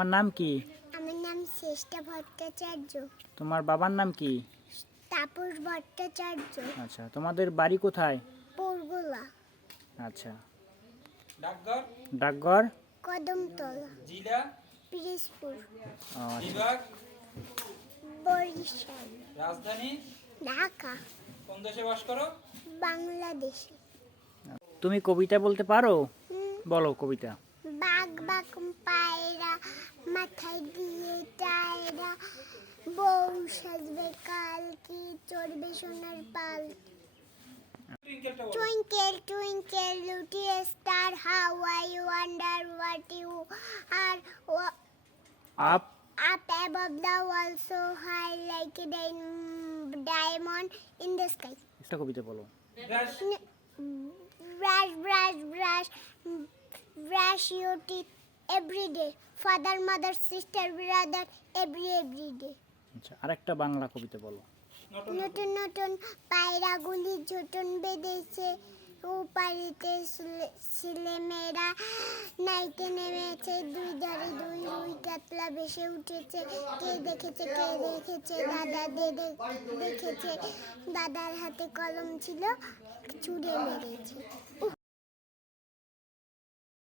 তোমার নাম কি? আমার নাম শ্রেষ্ঠা ভট্টাচার্য। তোমার বাবার নাম কি? তাপস ভট্টাচার্য। আচ্ছা, তোমাদের বাড়ি কোথায়? পরগলা। আচ্ছা, ডাকঘর ডাকঘর কদমতলা। জেলা পিরিজপুর। আচ্ছা। বিভাগ বরিশাল। রাজধানী ঢাকা। কোন দেশে বাস করো? বাংলাদেশে। তুমি কবিতা বলতে পারো? বলো কবিতা। বাঘ বাঘ পায়রা মাথায় দিয়ে টায়রা, বউ সাজবে কাল কি চড়বে সোনার পাল। টুইঙ্কেলটা বলো। Twinkle, twinkle, little star, how I wonder what you are. Up Up above the world, so high like a diamond in the sky. একটা কবিতা বলো। Brush Brush, brush, brush, brush your teeth every day. Father, mother, sister, brother, every day. আচ্ছা, আরেকটা বাংলা কবিতা বলো। নতুন নতুন পায়রাগুলি ঝুটন বেঁধেছে, উপারিতে ছেলেমেয়েরা নাইতে নেমেছে, দুই ধারে দুই রুই কাতলা ভেসে উঠেছে। কে দেখেছে কে দেখেছে, দাদা দেখেছে, দাদার হাতে কলম ছিল, ছুঁড়ে মেরেছে।